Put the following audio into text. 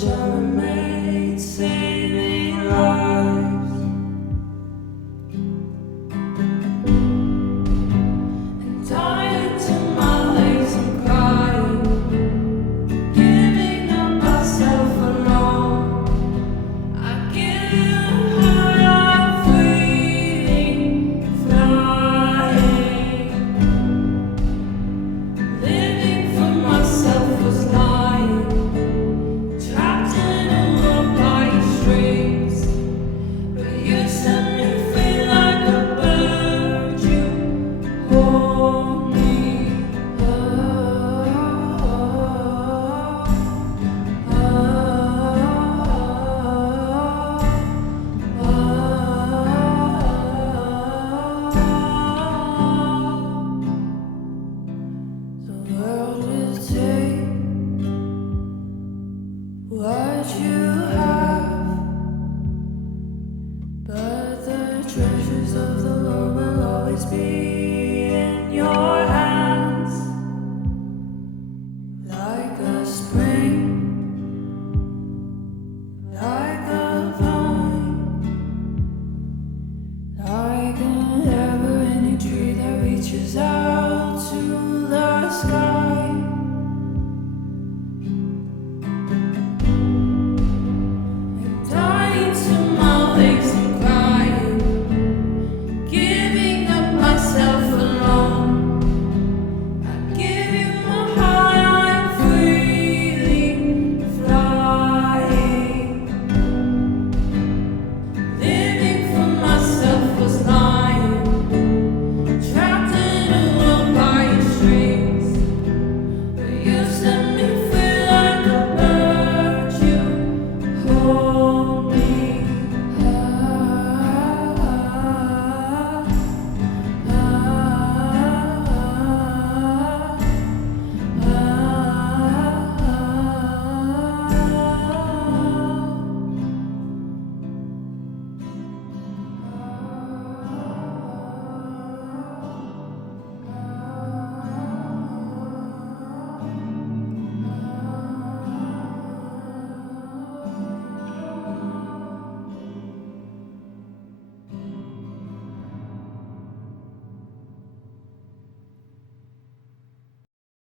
shall remain, saving lives. And tired to my legs, I'm crying, giving up myself alone. I give you how I'm freeing, flying. Living for myself was lying, trapped in a world by strings. But you set me free like a bird. You hold me. Oh, oh, oh, oh. The world will take what